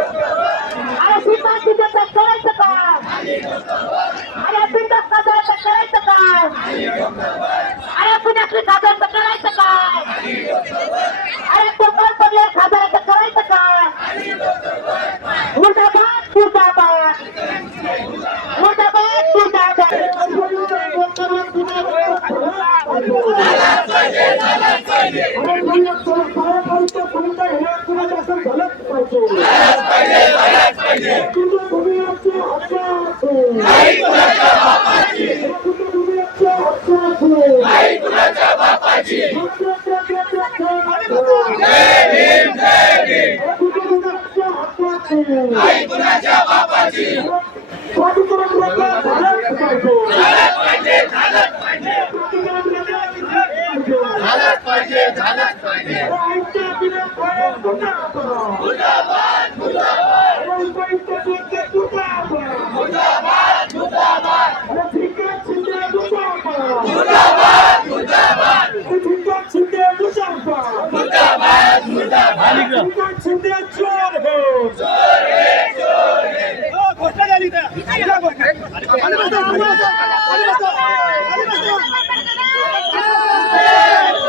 अरे सीताची जतन करायचं काय? अरे बिंदास साजरायचं करायचं काय? अरे पुण्यातली साजरायचं करायचं काय? अरे कोकण पडले साजरायचं करायचं काय? मुर्दाबाद मुर्दाबाद मुर्दाबाद मुर्दाबाद.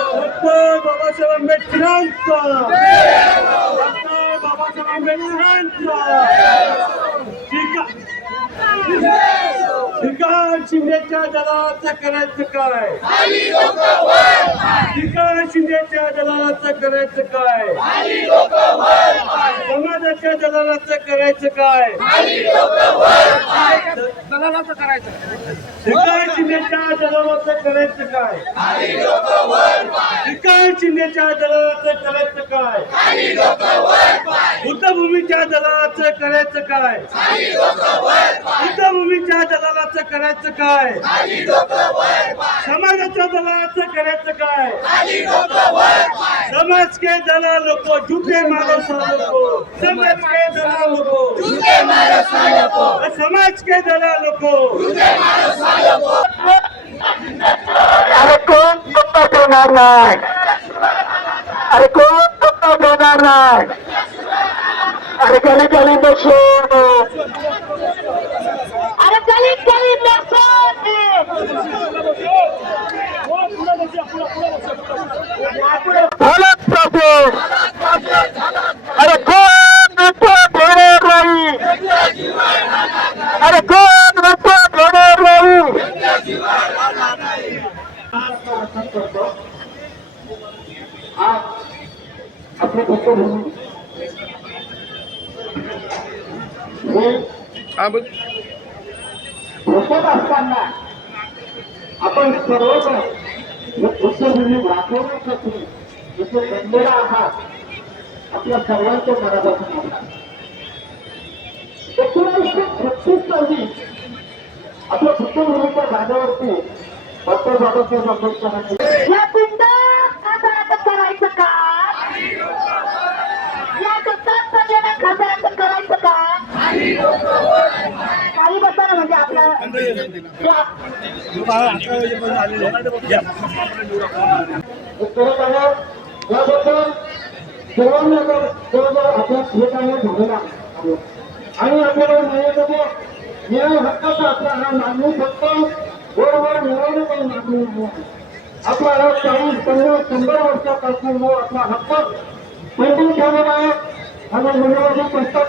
बाबासाहेब आंबेडकरांचा बाबासाहेब आंबेडकरांचा ठिकाण शिंदेच्या दलालाचं करायचं काय? ठिकाण शिंदेच्या दलालाचं करायचं काय? समाजाच्या दलालाचं करायचं काय? दलालाचं करायचं. ठिकाण शिंदेच्या दलालाचं करायचं काय? ठिकाण शिंदेच्या दलालाचं करायचं काय? बुद्धभूमीच्या दलालाचं करायचं काय? बुद्धभूमीच्या दलालाचं करायचं काय? समाजाच्या दलालाचं करायचं काय? समाज के दलालों को झूठे मारो सालों को, समाज के दलालों को झूठे मारो सालों को, समाज के दलालों को झूठे मारो सालों को. अरे कोण पत्ता देणार नाही? अरे कोण पत्ता देणार नाही? अरे गली गली में शोर, अरे गली गली में शोर. झालंच पाहिजे. अरे कोण नको देणार नाही? अरे कोण नको देणार नाही? आपली बुद्धभूमी भोसत असताना आपण सर्वजण बुद्धभूमी वाचवण्यासाठी इथे जमलेला आहात आपल्या सर्वांच्या मनापासून आभार. 1936 साली आपल्या बुद्धभूमीच्या जागेवरती डॉक्टर बाबासाहेब आंबेडकरांनी या पिंडात खासदाराचं करायचं काय? या दत्तात सगळ्यांना खासदाराचं करायचं काय? काही बसताना म्हणजे आपल्या याबद्दल सर्वांना आपल्या ठिकाणी झालेला आहे आणि आपल्याला न्याय हक्काचा आपला हा मागणी फक्त बरोबर मिळवणे काही मागणी नाही आहे. आपला 40, 50, 100 वर्षापासून आपला हक्क पेंडिंग ठेवलेला आहे आणि मिळवण्याची प्रस्ताव